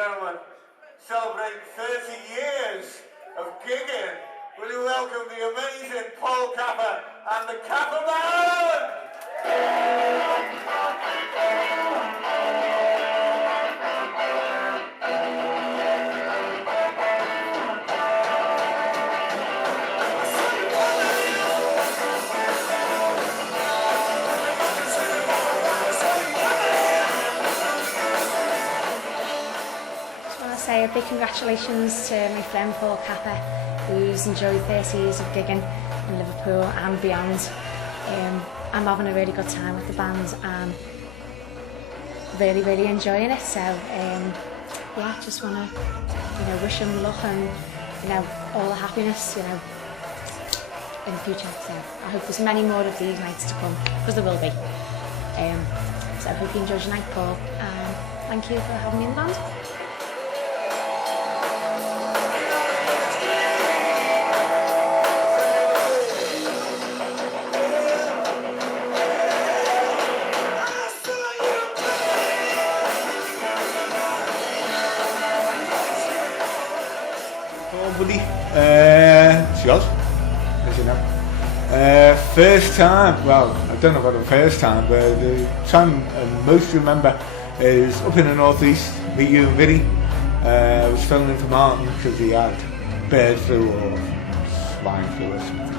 gentlemen, celebrating 30 years of gigging. Will you welcome the amazing Paul Kappa and the Kappa Band? Say a big congratulations to my friend Paul Kappa, who's enjoyed 30 years of gigging in Liverpool and beyond. I'm having a really good time with the band and really enjoying it. So yeah, just want to wish him luck and all the happiness in the future. So I hope there's many more of these nights to come, because there will be. So I hope you enjoyed your night, Paul, and thank you for having me in the band. Buddy, it's yours, as you know. First time, well, I don't know about the first time, but the time I most remember is up in the northeast, meet you and Vinny. I was filming for Martin because he had bird flu or swine flu or something.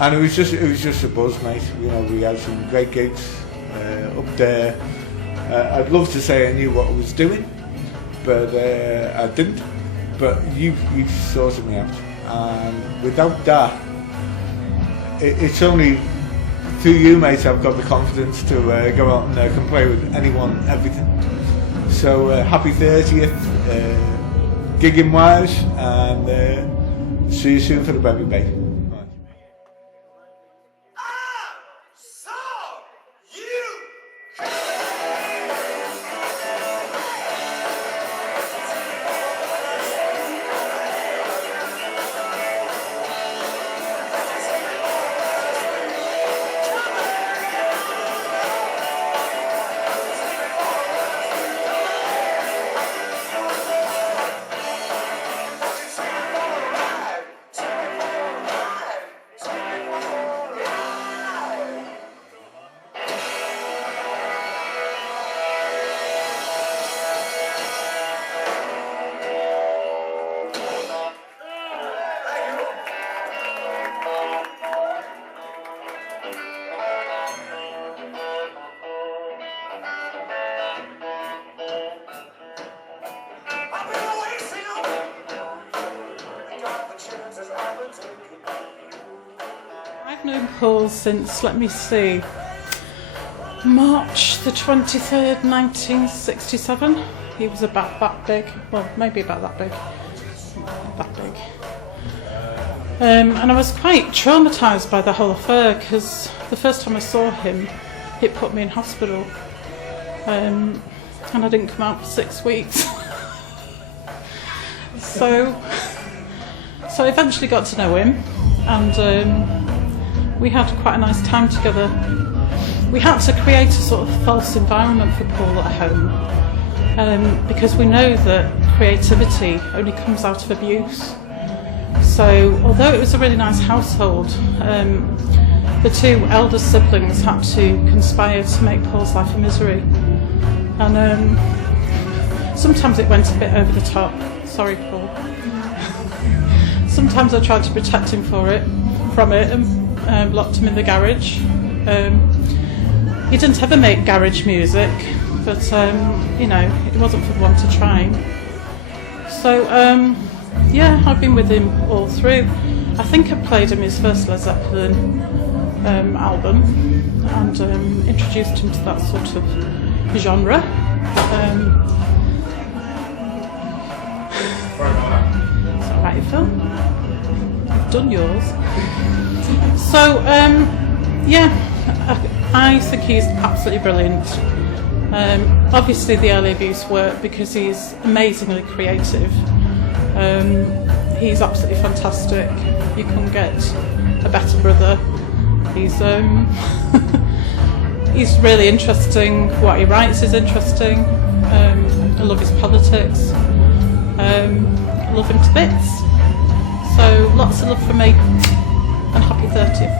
And it was just a buzz, mate. We had some great gigs up there. I'd love to say I knew what I was doing, but I didn't. But you sorted me out, and without that, it's only through you, mate, I've got the confidence to go out and can play with anyone, everything. So happy 30th, gigging wise, and see you soon for the Baby Bay. I've known Paul since, let me see, March the 23rd, 1967. He was about that big, well, maybe about that big. And I was quite traumatised by the whole affair, because the first time I saw him, it put me in hospital. And I didn't come out for 6 weeks. So I eventually got to know him, and we had quite a nice time together. We had to create a sort of false environment for Paul at home, because we know that creativity only comes out of abuse. So although it was a really nice household, the two elder siblings had to conspire to make Paul's life a misery. And sometimes it went a bit over the top. Sorry, Paul. Sometimes I tried to protect him from it and locked him in the garage. He didn't ever make garage music, but it wasn't for the one to try. So yeah, I've been with him all through. I think I played him his first Led Zeppelin album and introduced him to that sort of genre. Is that right, Phil? I've done yours. So yeah, I think he's absolutely brilliant. Obviously the early abuse worked because he's amazingly creative. He's absolutely fantastic. You couldn't get a better brother. He's he's really interesting. What he writes is interesting. I love his politics. I love him to bits. So lots of love from me, and happy 30th.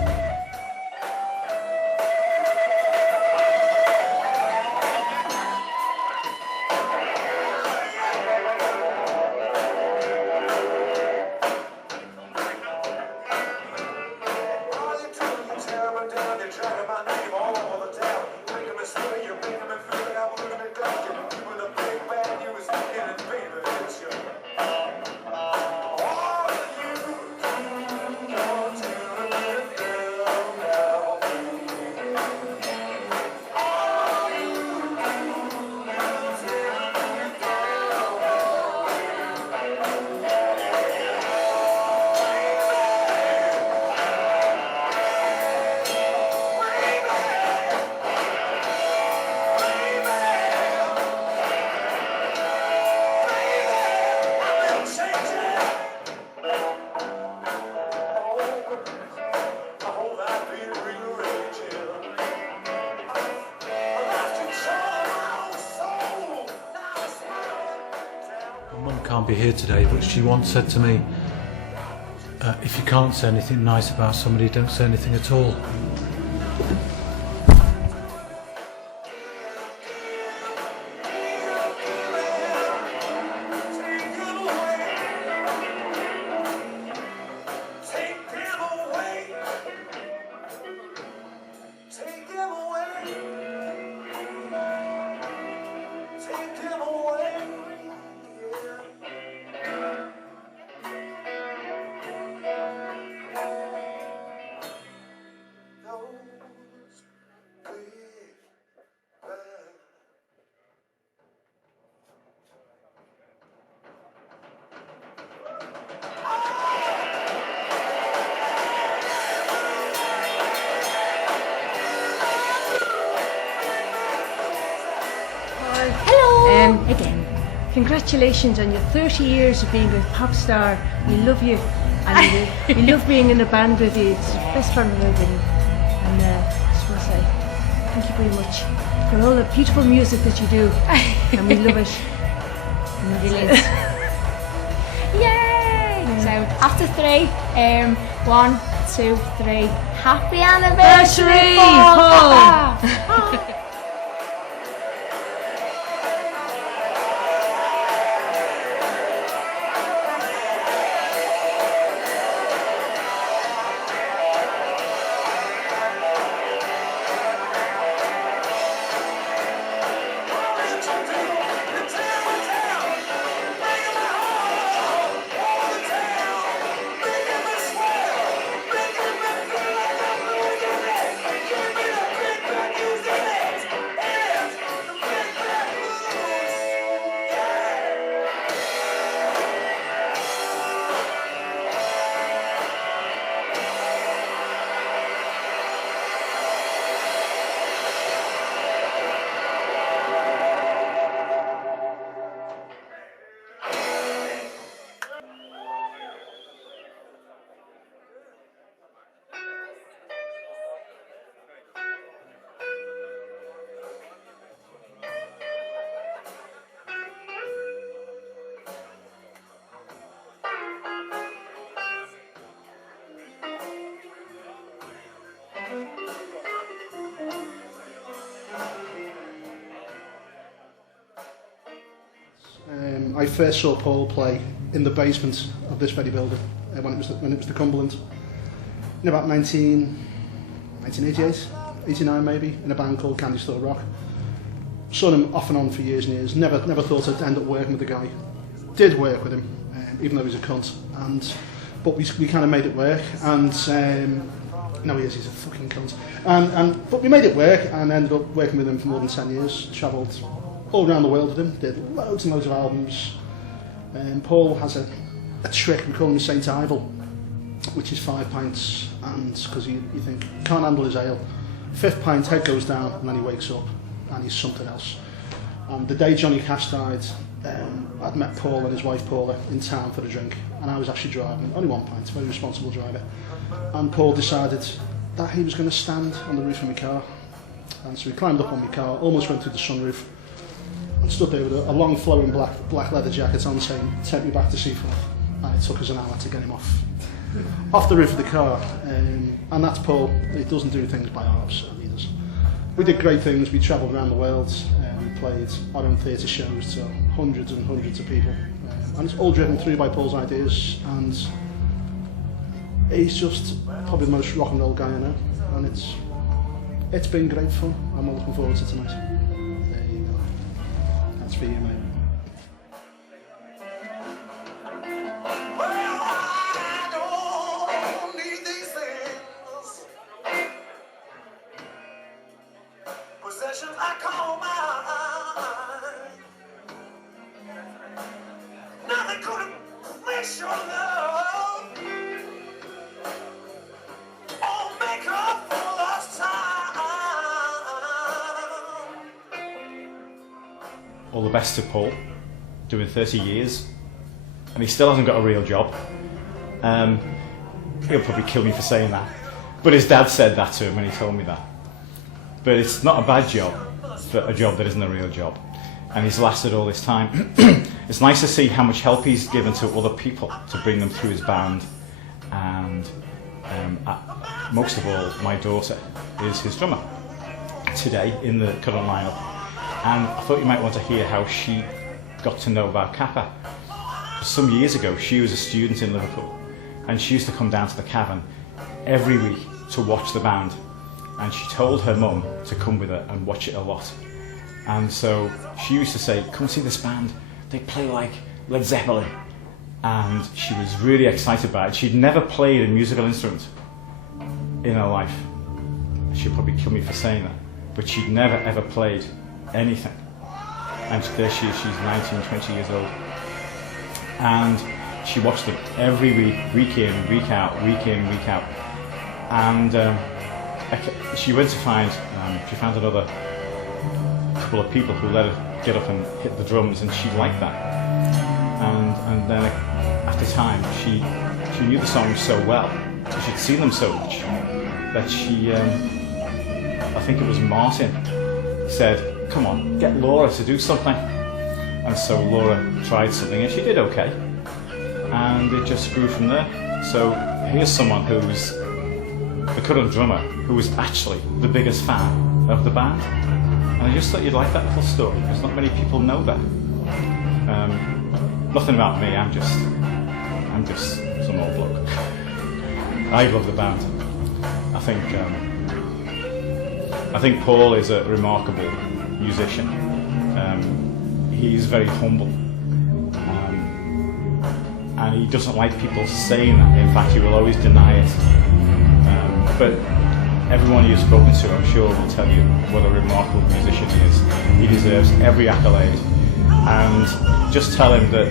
Mum can't be here today, but she once said to me, if you can't say anything nice about somebody, don't say anything at all. Again, congratulations on your 30 years of being a pop star. We love you, and we love being in a band with you. It's the best fun we've ever been. And I just want to say thank you very much for all the beautiful music that you do, and we love it. Brilliant. Yay! So after 3, 1, 2, 3. Happy anniversary, Paul Kappa! I first saw Paul play in the basement of this very building when it was the Cumberland in about 1988, 89 maybe, in a band called Candy Store Rock. Saw him off and on for years and years. Never thought I'd end up working with the guy. Did work with him, even though he's a cunt. But we kind of made it work. And no, he's a fucking cunt. But we made it work and ended up working with him for more than 10 years. Travelled all around the world with him. Did loads and loads of albums. Paul has a trick. We call him Saint Ivel, which is 5 pints. And because you think can't handle his ale, 5th pint, head goes down, and then he wakes up and he's something else. The day Johnny Cash died, I'd met Paul and his wife Paula in town for a drink, and I was actually driving, only 1 pint, very responsible driver. And Paul decided that he was going to stand on the roof of my car, and so he climbed up on my car, almost went through the sunroof, and stood there with a long flowing black leather jacket on saying, "Take me back to Seaforth." And it took us an hour to get him off the roof of the car. And that's Paul. He doesn't do things by halves. We did great things. We travelled around the world. We played our own theatre shows to hundreds and hundreds of people. And it's all driven through by Paul's ideas. And he's just probably the most rock and roll guy I know. And it's been great fun. And we're looking forward to tonight. There you go. That's for you, mate. All the best to Paul, doing 30 years, and he still hasn't got a real job. He'll probably kill me for saying that, but his dad said that to him when he told me that. But it's not a bad job for a job that isn't a real job, and he's lasted all this time. It's nice to see how much help he's given to other people to bring them through his band, and most of all, my daughter is his drummer today in the current lineup. And I thought you might want to hear how she got to know about Kappa. Some years ago, she was a student in Liverpool, and she used to come down to the cavern every week to watch the band. And she told her mum to come with her and watch it a lot. And so she used to say, "Come see this band, they play like Led Zeppelin." And she was really excited about it. She'd never played a musical instrument in her life. She'll probably kill me for saying that, but she'd never ever played anything. And there she is, she's 19, 20 years old. And she watched them every week, week in, week out, week in, week out. And she went to find, she found another couple of people who let her get up and hit the drums, and she liked that. And then after time, she knew the songs so well, she'd seen them so much, that she, I think it was Martin, said, "Come on, get Laura to do something." And so Laura tried something and she did okay. And it just grew from there. So here's someone who's the current drummer, who is actually the biggest fan of the band. And I just thought you'd like that little story, because not many people know that. Nothing about me, I'm just some old bloke. I love the band. I think Paul is a remarkable musician. He's very humble, and he doesn't like people saying that. In fact, he will always deny it. But everyone you've spoken to, I'm sure, will tell you what a remarkable musician he is. He deserves every accolade. And just tell him that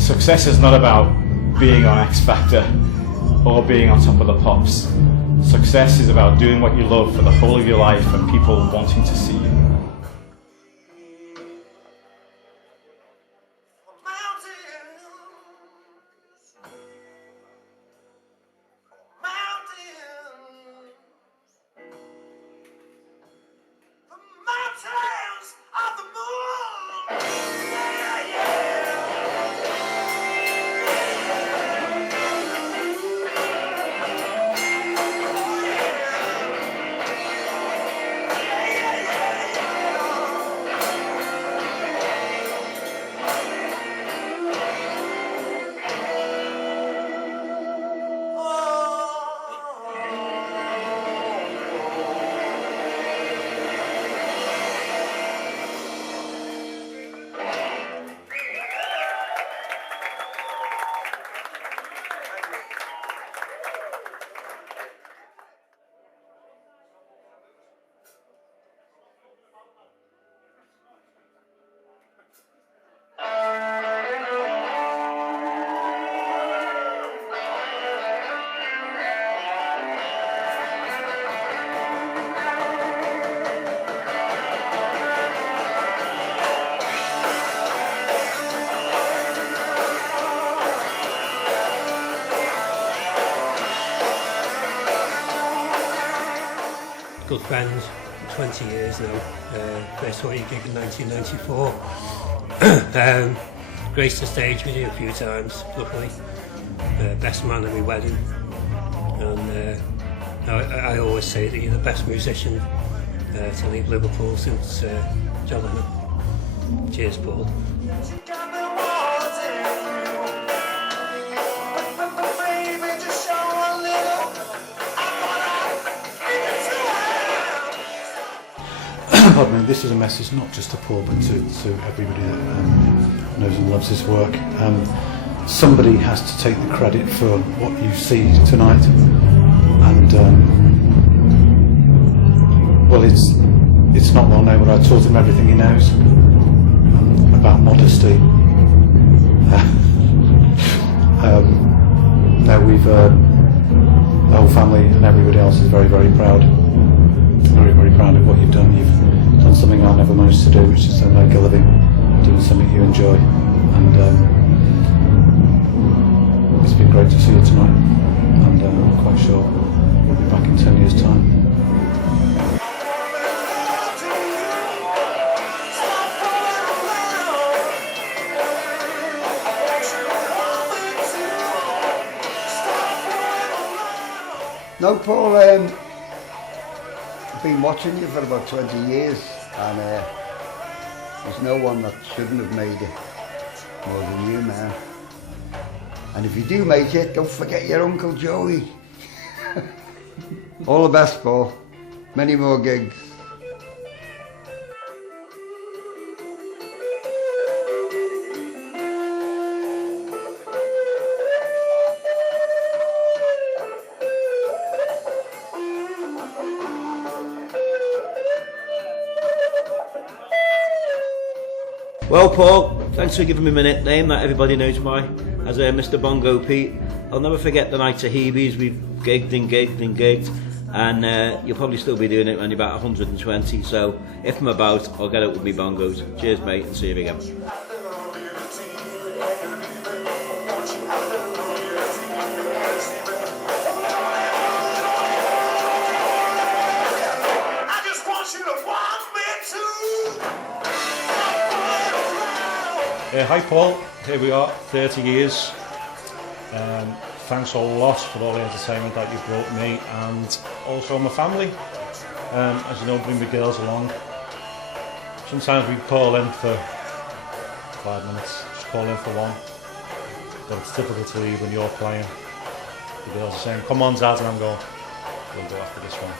success is not about being on X Factor or being on top of the pops. Success is about doing what you love for the whole of your life and people wanting to see you. Good friends, 20 years now. First saw you gig in 1994. Graced the stage with you a few times, luckily. Best man at my wedding. And I always say that you're the best musician to leave Liverpool since Jonathan. Cheers, Paul. Pardon me, this is a message not just to Paul but to everybody that knows and loves his work. Somebody has to take the credit for what you see tonight, and well, it's not well known, but I taught him everything he knows about modesty. No, we've the whole family and everybody else is very, very proud. Very, very proud of what you've done. You've done something I never managed to do, which is to make a living doing something you enjoy. And it's been great to see you tonight. And I'm quite sure we'll be back in 10 years' time. No, Paul, I've been watching you for about 20 years, and there's no one that shouldn't have made it more than you, man. And if you do make it, don't forget your Uncle Joey. All the best, Paul. Many more gigs. Well, Paul, thanks for giving me my nickname that everybody knows by, as Mr. Bongo Pete. I'll never forget the nights of Hebe's. We've gigged and gigged and gigged, and you'll probably still be doing it when you're about 120, so if I'm about, I'll get out with me bongos. Cheers, mate, and see you again. Hi Paul, here we are, 30 years. Thanks a lot for all the entertainment that you brought me and also my family. As you know, bring the girls along. Sometimes we call in for 5 minutes, just call in for one. But it's difficult to leave when you're playing. The girls are saying, come on Dad, and I'm going, we'll go after this one.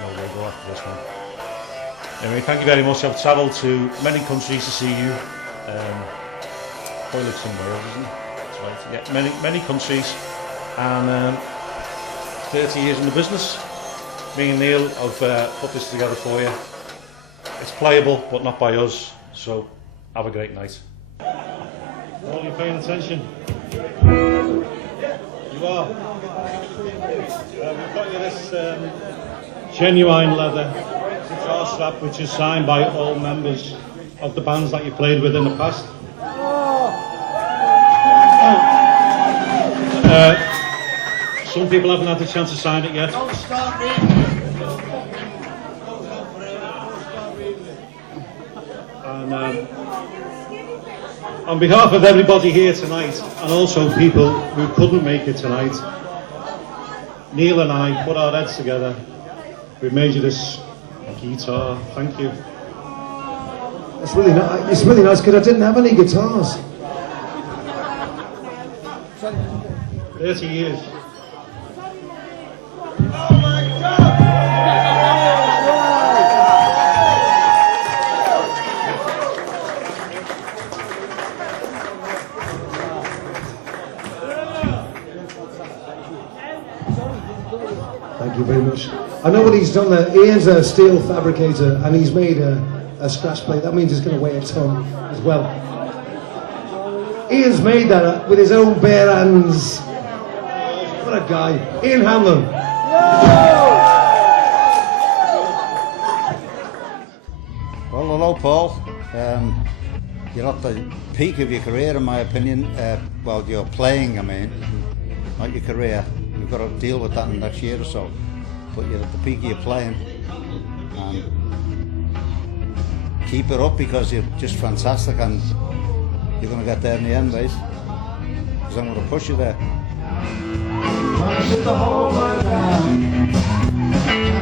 No, we'll go after this one. Anyway, thank you very much. I've travelled to many countries to see you. Probably lives in Wales, isn't it? That's right. Yeah, many countries, and 30 years in the business. Me and Neil have put this together for you. It's playable, but not by us. So have a great night. All you paying attention? You are. We've got you this genuine leather guitar strap, which is signed by all members of the bands that you played with in the past. Some people haven't had the chance to sign it yet. Don't start reading it. And on behalf of everybody here tonight, and also people who couldn't make it tonight, Neil and I put our heads together. We made you this guitar. Thank you. It's really nice because I didn't have any guitars. 30 years. Oh my God! Thank you very much. I know what he's done there. Ian's a steel fabricator and he's made a scratch plate. That means it's going to weigh a ton as well. Ian's made that with his own bare hands. What a guy. Ian Hanlon. Well, hello, Paul. You're at the peak of your career, in my opinion. Well, you're playing, I mean, not your career. You've got to deal with that in the next year or so. But you're at the peak of your playing. And keep it up, because you're just fantastic, and you're going to get there in the end, mate. Because I'm going to push you there.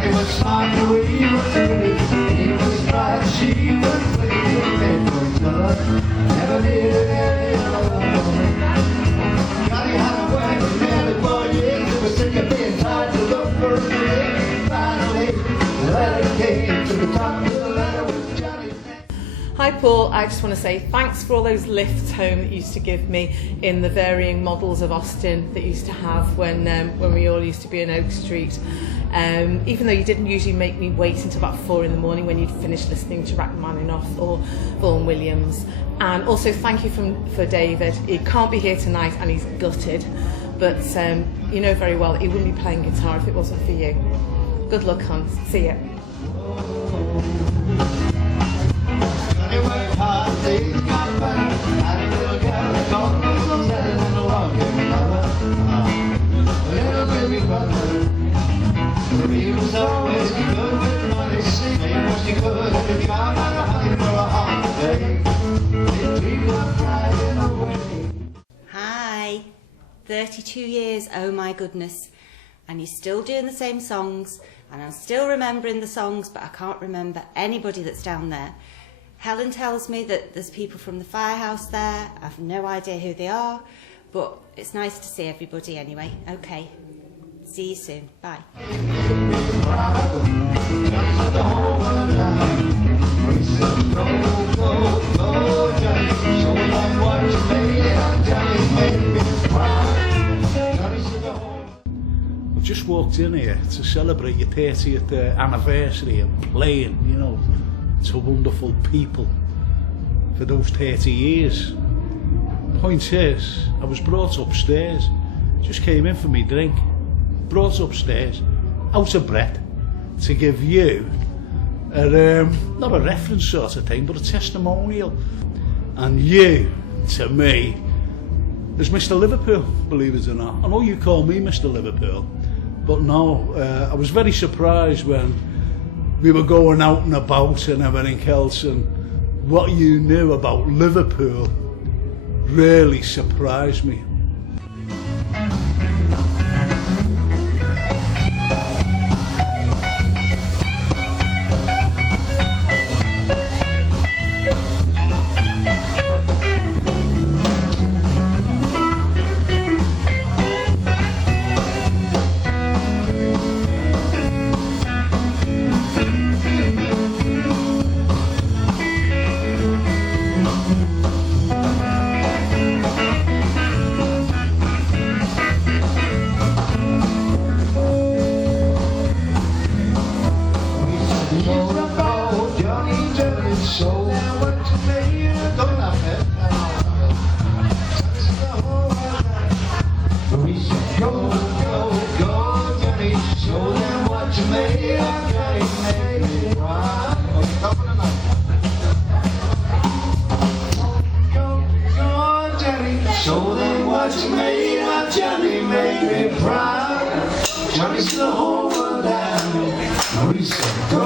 It was smart the way he was doing it. He was bright, she was playing with love. Never did it any other. Johnny had a wife and married 4 years. He was sick of being tired to look for a man. Finally, the letter came to the top of the letter was Johnny's name. Hi Paul, I just want to say thanks for all those lifts home that you used to give me in the varying models of Austin that you used to have when we all used to be in Oak Street. Even though you didn't usually make me wait until about 4 in the morning when you'd finished listening to Rachmaninoff or Vaughan Williams. And also thank you for David. He can't be here tonight and he's gutted, but you know very well that he wouldn't be playing guitar if it wasn't for you. Good luck, Hans. See ya. He was always good with money, he was good if you got money for a holiday. People are flying away. Hi, 32 years, oh my goodness, and you're still doing the same songs, and I'm still remembering the songs, but I can't remember anybody that's down there. Helen tells me that there's people from the firehouse there. I've no idea who they are, but it's nice to see everybody anyway. Okay. See you soon. Bye. I've just walked in here to celebrate your 30th anniversary and playing, you know, to wonderful people for those 30 years. Point is, I was brought upstairs, just came in for me drink. Brought upstairs, out of breath, to give you not a reference sort of thing, but a testimonial. And you, to me, is Mr. Liverpool, believe it or not. I know you call me Mr. Liverpool, but no, I was very surprised when we were going out and about and everything else, and what you knew about Liverpool really surprised me. Show them what you made of. Johnny made me proud. Johnny's the whole world down. We said go,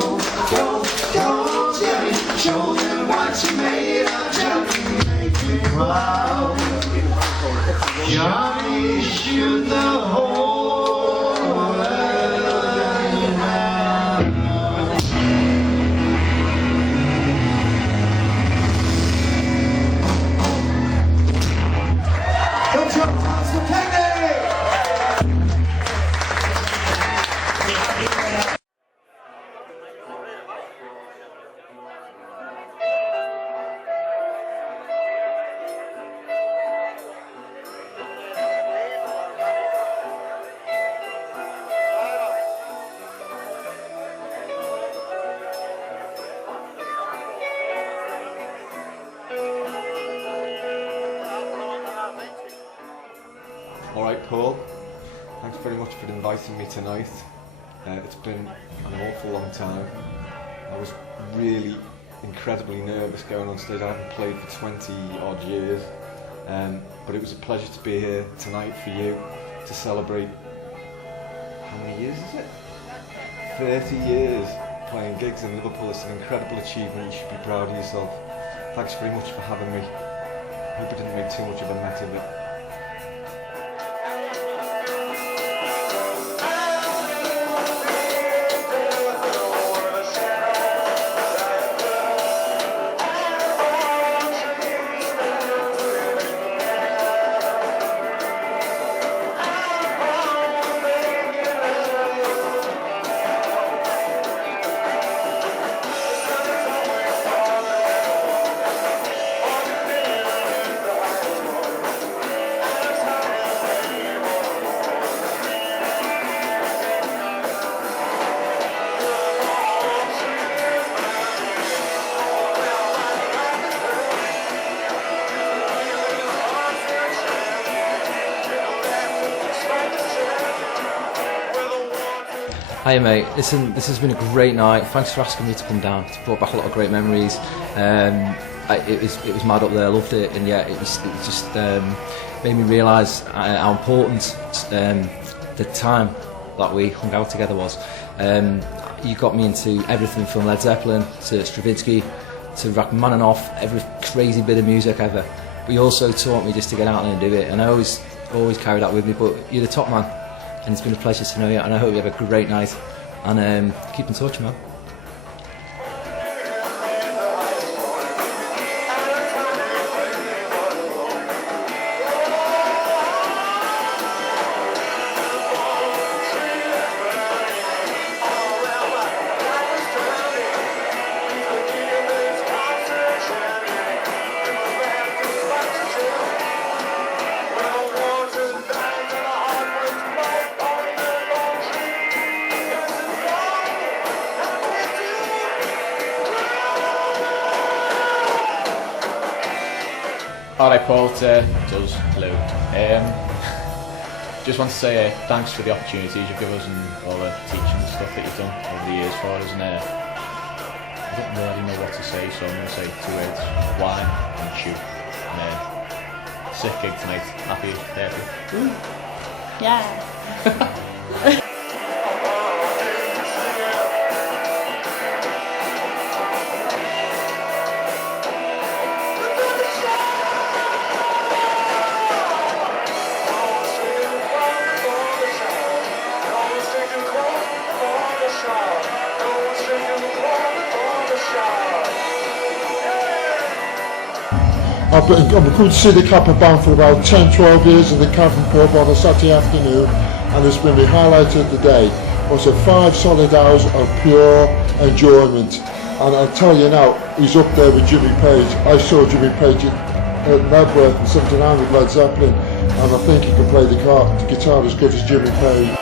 go, go, Johnny. Show them what you made of. Johnny made me proud. Johnny shoot the whole world down. Put your hands for Kenny! Alright Paul, thanks very much for inviting me tonight. It's been an awful long time. I was really incredibly nervous going on stage. I haven't played for 20 odd years, but it was a pleasure to be here tonight for you to celebrate, how many years is it? 30 years playing gigs in Liverpool. It's an incredible achievement. You should be proud of yourself. Thanks very much for having me. Hope I didn't make too much of a mess of it. Hi mate, listen, this has been a great night. Thanks for asking me to come down. It's brought back a lot of great memories. It was mad up there, I loved it, and yeah, it just made me realise how important the time that we hung out together was. You got me into everything from Led Zeppelin to Stravinsky to Rachmaninoff, every crazy bit of music ever. But you also taught me just to get out there and do it, and I always carry that with me. But you're the top man. And it's been a pleasure to know you, and I hope you have a great night, and keep in touch, man. Alright Paul, it does load. Just want to say thanks for the opportunities you've given us and all the teaching and stuff that you've done over the years for us, and I don't really know what to say, so I'm going to say 2 words: wine and shoot. And sick gig tonight, happy, happy. Yeah. I've come to see the Kappa band for about 10-12 years in the Cavern pub on a Saturday afternoon, and it's been the highlight of the day. It was 5 solid hours of pure enjoyment, and I'll tell you now, he's up there with Jimmy Page. I saw Jimmy Page at Nebworth in '79 with Led Zeppelin, and I think he can play the guitar as good as Jimmy Page.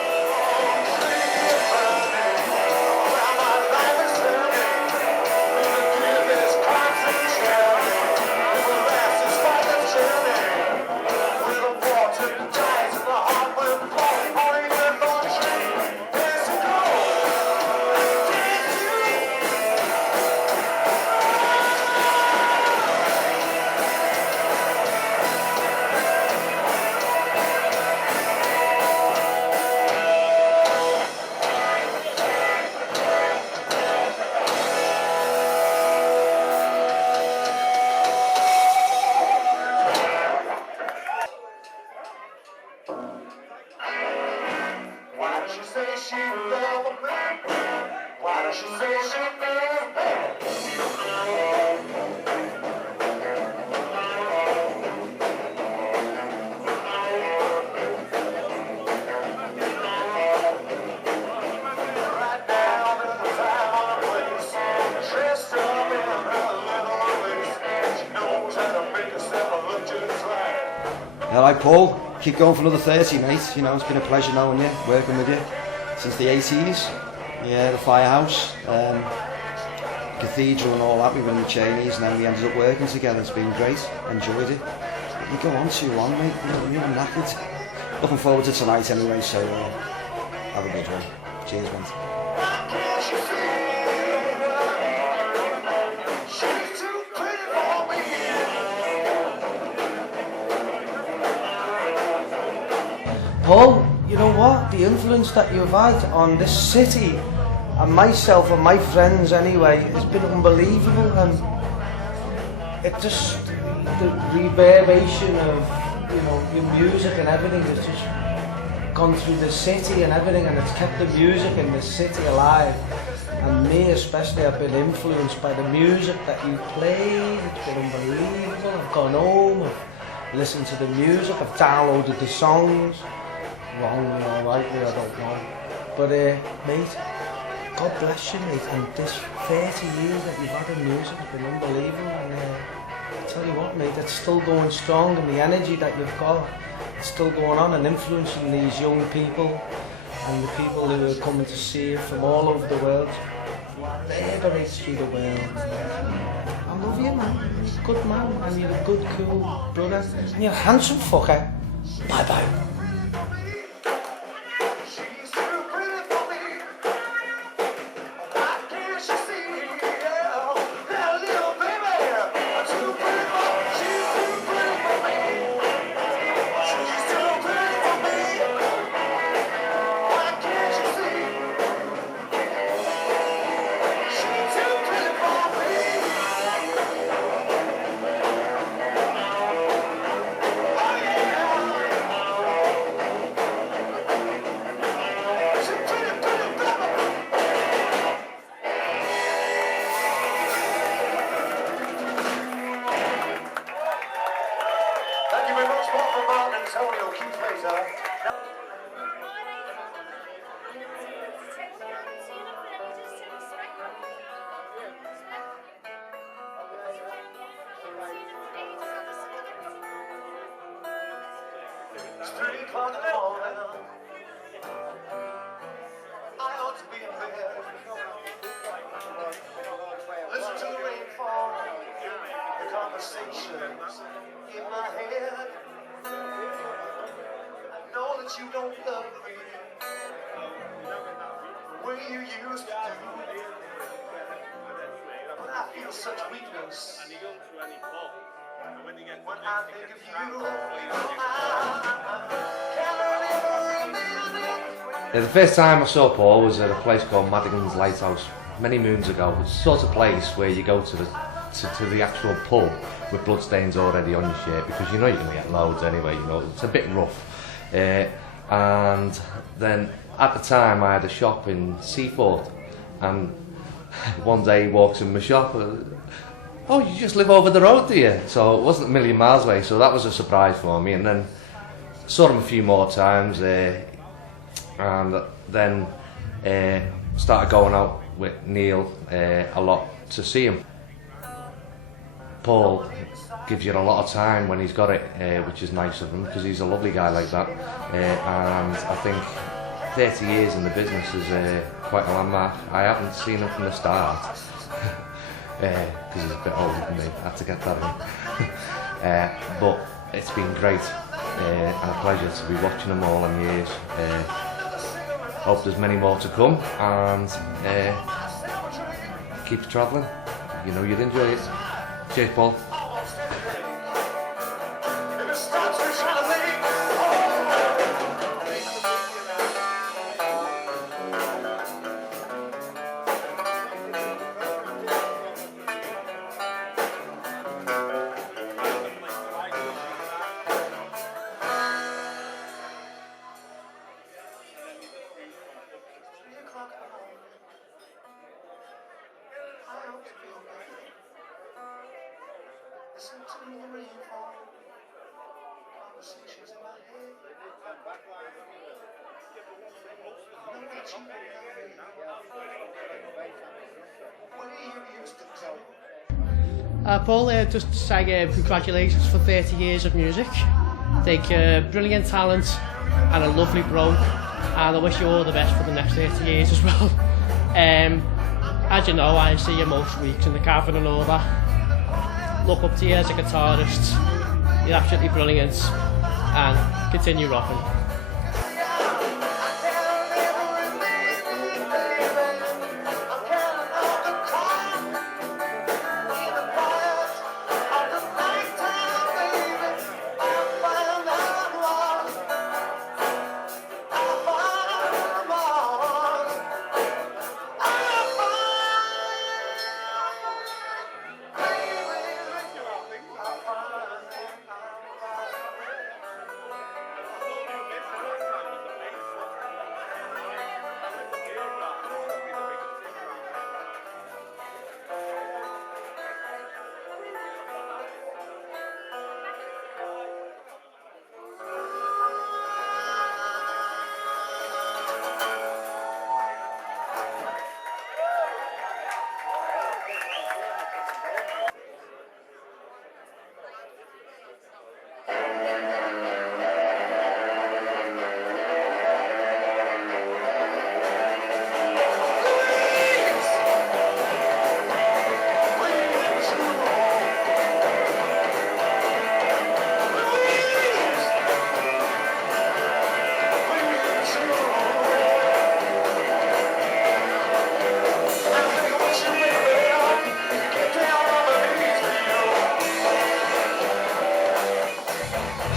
Alright Paul, keep going for another 30 mate, you know, it's been a pleasure knowing you, working with you since the 80s. Yeah, the firehouse, cathedral and all that, we were in the Chinese and then we ended up working together. It's been great, enjoyed it. But you go on too long mate, you know, you're knackered. Looking forward to tonight anyway, so have a good one. Cheers mate. Paul, you know what? The influence that you've had on this city and myself and my friends anyway, has been unbelievable, and it just, the reverberation of, you know, your music and everything has just gone through the city and everything, and it's kept the music in the city alive. And me especially, I've been influenced by the music that you played. It's been unbelievable. I've gone home, I've listened to the music, I've downloaded the songs, wrongly or rightly, I don't know. But mate, God bless you, mate, and this 30 years that you've had in music has been unbelievable, and I tell you what, mate, it's still going strong, and the energy that you've got, it's still going on and influencing these young people and the people who are coming to see you from all over the world. Reverberates through the world. I love you, man. You're a good man, and you're a good, cool brother, and you're a handsome fucker. Bye-bye. It's 3 o'clock in the morning. I ought to be in bed. Listen to the rain fall, the conversations in my head. I know that you don't love me the way you used to do. But I feel such weakness when I think of you. The first time I saw Paul was at a place called Madigan's Lighthouse many moons ago. It's the sort of place where you go to the actual pub with bloodstains already on your shirt, because you know you're going to get loads anyway, you know, it's a bit rough. And then at the time I had a shop in Seaford, and one day he walks in my shop, oh, you just live over the road, do you? So it wasn't a million miles away, so that was a surprise for me. And then saw him a few more times, and then started going out with Neil a lot to see him. Paul gives you a lot of time when he's got it, which is nice of him, because he's a lovely guy like that. And I think 30 years in the business is quite a landmark. I haven't seen him from the start, because he's a bit older than me, I had to get that in. But it's been great, and a pleasure to be watching them all in years. Hope there's many more to come, and keep travelling. You know you'd enjoy it. Cheers, Paul. Paul, just to say congratulations for 30 years of music. I think brilliant talent and a lovely bloke, and I wish you all the best for the next 30 years as well. As you know, I see you most weeks in the cavern and all that. Look up to you as a guitarist. You're absolutely brilliant, and continue rocking. I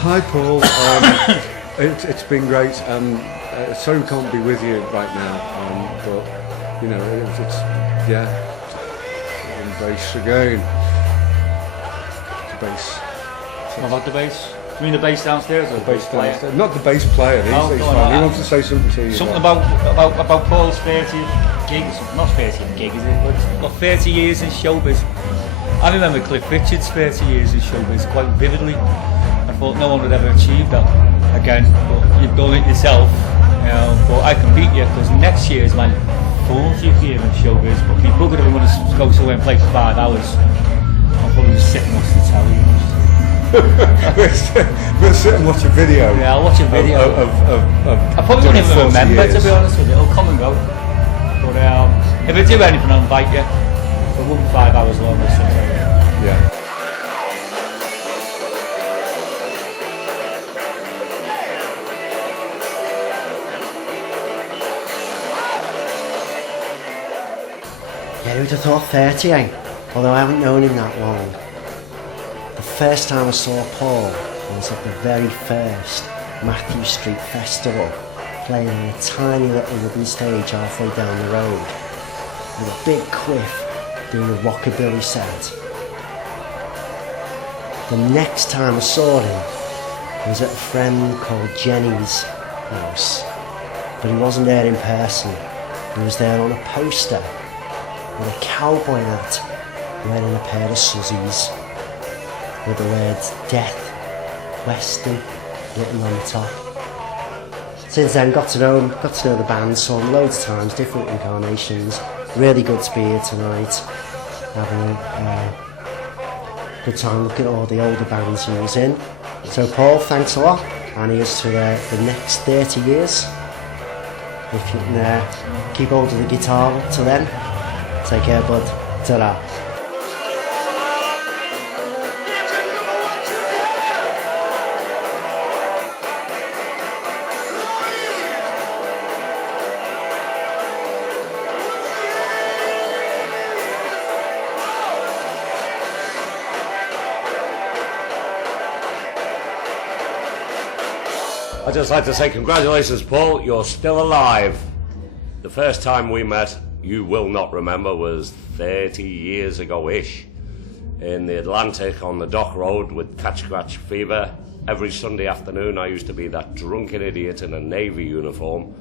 Hi Paul, it's been great. Sorry we can't be with you right now, but you know it's yeah, and bass again. The bass. What about the bass? You mean the bass downstairs or the bass downstairs? Not the bass player. He's fine. He wants to say something to you. Something about Paul's 30th gig. Not 30th gig, is it? But 30 years in showbiz. I remember Cliff Richard's 30 years in showbiz quite vividly. I thought no one would ever achieve that again, but you've done it yourself. You know, but I can beat you because next year is my 40th year in showbiz. But be buggered if I'm going to go somewhere and play for 5 hours. I'll probably just sit and watch the telly. We'll sit and watch a video. Yeah, I'll watch a video of I probably won't even remember, years. to be honest with you. It'll come and go. But if I do anything, I'll invite you. It won't be 5 hours long or something. Yeah. Yeah, who'd have thought 30, although I haven't known him that long. The first time I saw Paul was at the very first Matthew Street Festival, playing on a tiny little wooden stage halfway down the road, with a big quiff doing a rockabilly set. The next time I saw him was at a friend called Jenny's house, but he wasn't there in person. He was there on a poster with a cowboy hat, wearing a pair of suzzies, with the words Death, Western written on the top. Since then, got to know him, got to know the band, saw him loads of times, different incarnations. Really good to be here tonight, having a good time looking at all the older bands he was in. So Paul, thanks a lot, and here's to the next 30 years. If you can keep hold of the guitar up till then, take care bud, ta-ra. I'd just like to say congratulations, Paul, you're still alive. The first time we met, you will not remember, was 30 years ago-ish, in the Atlantic on the Dock Road with Catch Scratch Fever. Every Sunday afternoon I used to be that drunken idiot in a Navy uniform.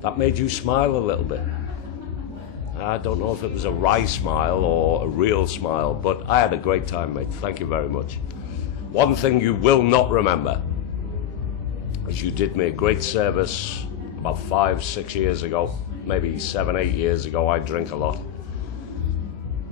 That made you smile a little bit. I don't know if it was a wry smile or a real smile, but I had a great time, mate. Thank you very much. One thing you will not remember, as you did me a great service about 5-6 years ago, maybe 7-8 years ago. I drink a lot.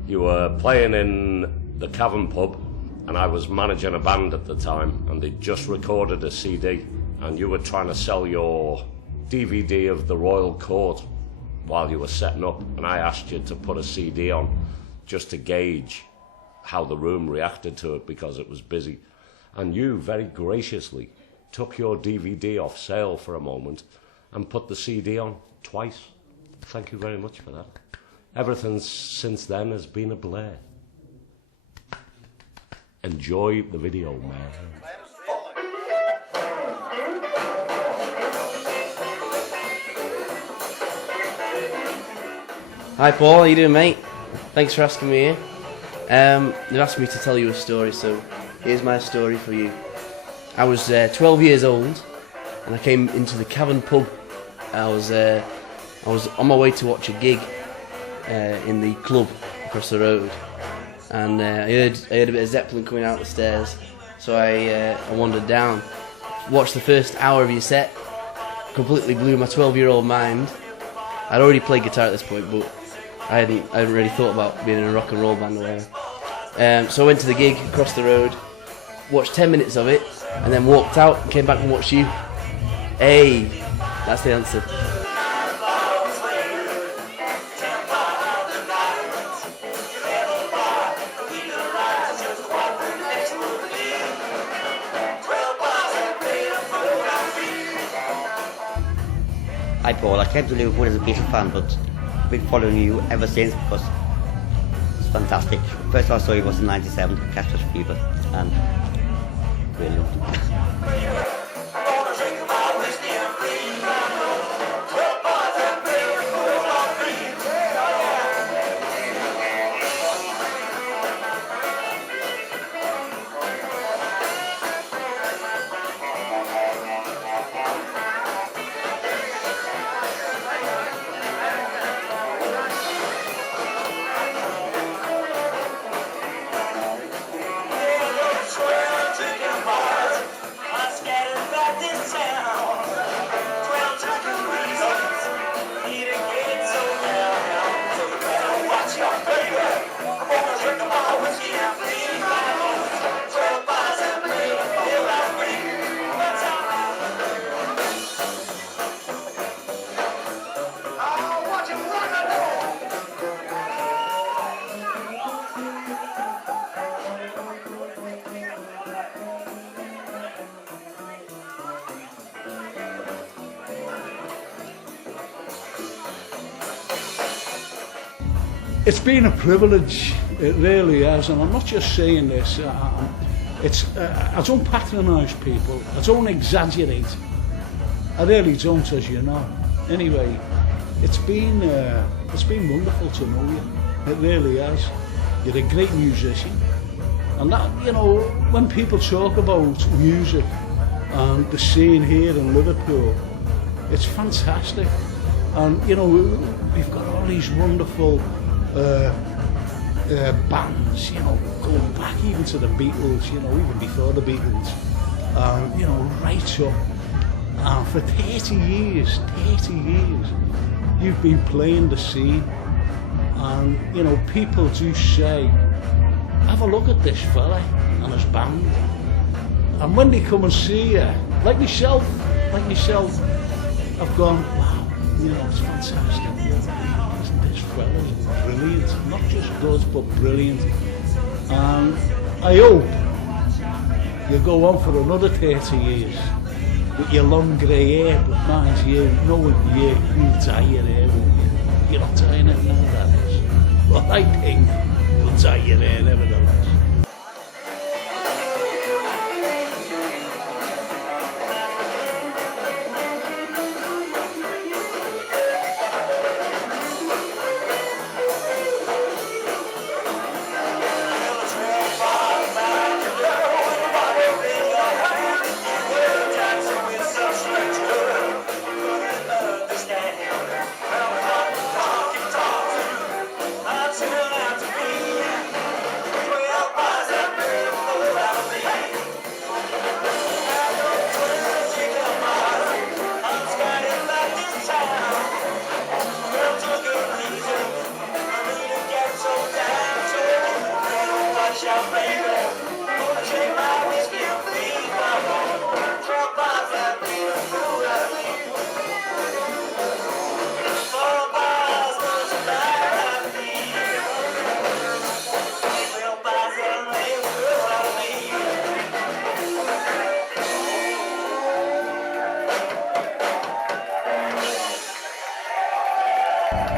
You were playing in the Cavern pub, and I was managing a band at the time, and they just recorded a CD, and you were trying to sell your DVD of the Royal Court while you were setting up, and I asked you to put a CD on just to gauge how the room reacted to it because it was busy, and you very graciously took your DVD off sale for a moment and put the CD on twice. Thank you very much for that. Everything since then has been a blur. Enjoy the video, man. Hi Paul, how you doing, mate? Thanks for asking me here. They've asked me to tell you a story, so here's my story for you. I was 12 years old, and I came into the Cavern pub. I was on my way to watch a gig in the club across the road, and I heard a bit of Zeppelin coming out the stairs, so I wandered down, watched the first hour of your set, completely blew my 12-year-old mind. I'd already played guitar at this point, but I hadn't really thought about being in a rock and roll band or whatever. So I went to the gig across the road, watched 10 minutes of it, and then walked out and came back and watched you. Hey, that's the answer. Hi Paul, I came to Liverpool as a Beatles fan, but I've been following you ever since because it's fantastic. First time I saw you was in '97, Catch Scratch Fever, and brilliant. It's been a privilege, it really has, and I'm not just saying this. I don't patronise people, I don't exaggerate. I really don't, as you know. Anyway, it's been wonderful to know you. It really has. You're a great musician, and that, you know, when people talk about music and the scene here in Liverpool, it's fantastic. And you know, we've got all these wonderful bands, you know, going back even to the Beatles, you know, even before the Beatles, you know, right up. And for 30 years, you've been playing the scene. And, you know, people do say, have a look at this fella and his band. And when they come and see you, like myself, I've gone, wow, you know, it's fantastic. This fella's brilliant, not just good, but brilliant. And I hope you go on for another 30 years with your long grey hair, but mind you, knowing you'll dye your hair, won't you? You're not dyeing it now, that is. But I think you'll dye your hair nevertheless.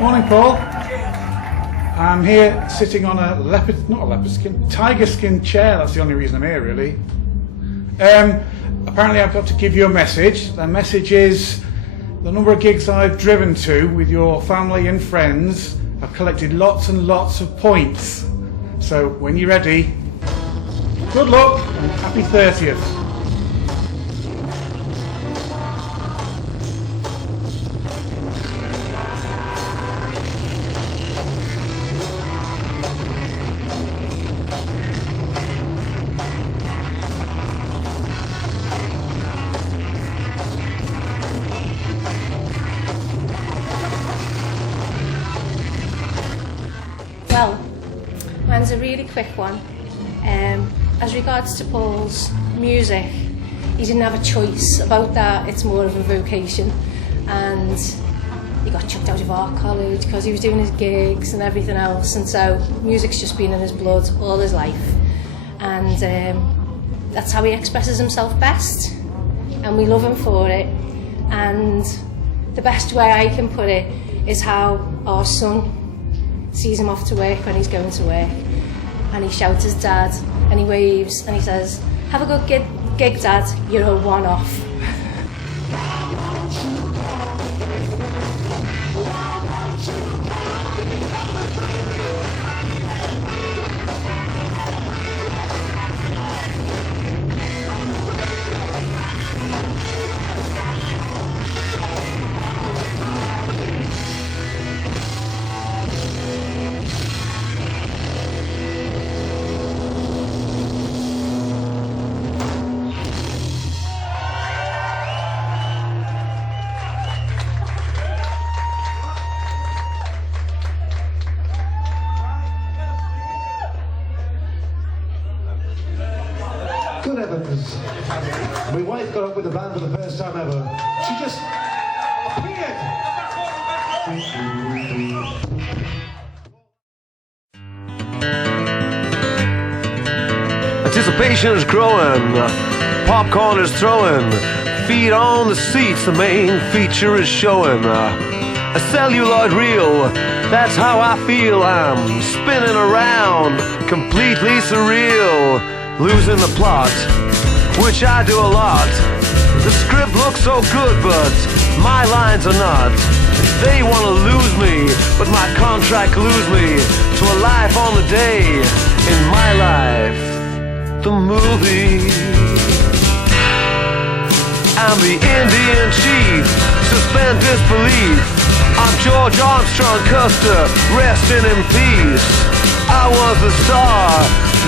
Morning, Paul. I'm here sitting on a tiger skin chair. That's the only reason I'm here, really. Apparently I've got to give you a message. The message is the number of gigs I've driven to with your family and friends. I've collected lots and lots of points. So when you're ready, good luck and happy 30th. Well, mine's a really quick one. As regards to Paul's music, he didn't have a choice about that. It's more of a vocation, and he got chucked out of art college because he was doing his gigs and everything else, and so music's just been in his blood all his life, and that's how he expresses himself best, and we love him for it. And the best way I can put it is how our son sees him off to work when he's going to work, and he shouts his dad and he waves and he says, have a good Gig Dad, you're a one-off. Good heavens. My wife got up with the band for the first time ever. She just appeared. Anticipation is growing, popcorn is throwing, feet on the seats, the main feature is showing. A celluloid reel, that's how I feel. I'm spinning around, completely surreal, losing the plot, which I do a lot. The script looks so good, but my lines are not. They want to lose me, but my contract glues me to a life on the day in my life, the movie. I'm the Indian chief, suspend disbelief. I'm George Armstrong Custer, resting in peace. I was the star,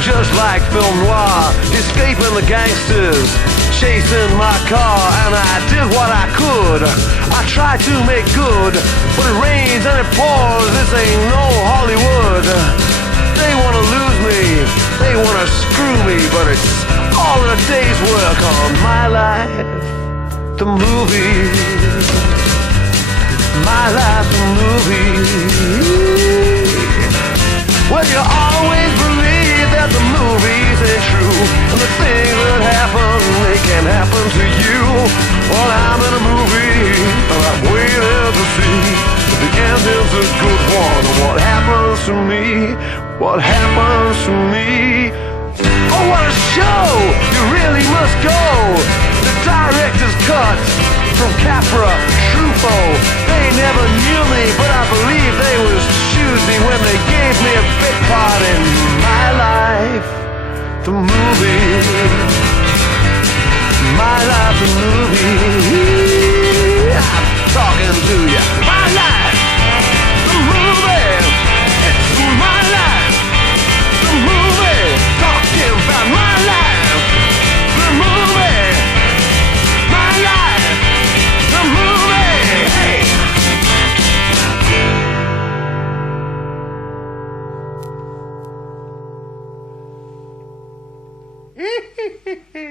just like film noir, escaping the gangsters, chasing my car, and I did what I could. I tried to make good, but it rains and it pours, this ain't no Hollywood. They wanna lose me, they wanna screw me, but it's all in a day's work on my life, the movie. My life, the movie. Well, you always believe that the movies ain't true, and the things that happen, they can happen to you. Well, I'm in a movie, and I'm waiting to see if the ending's a good one. What happens to me? What happens to me? Oh, what a show! You really must go. The director's cut from Capra, Truffaut. They never knew me, but I believe they was choosy when they gave me a bit part in my life, the movie. My life, the movie. I'm talking to you. My life, the movie. It's my life, the movie. Talking about my life, the movie. My life, the movie. Hey.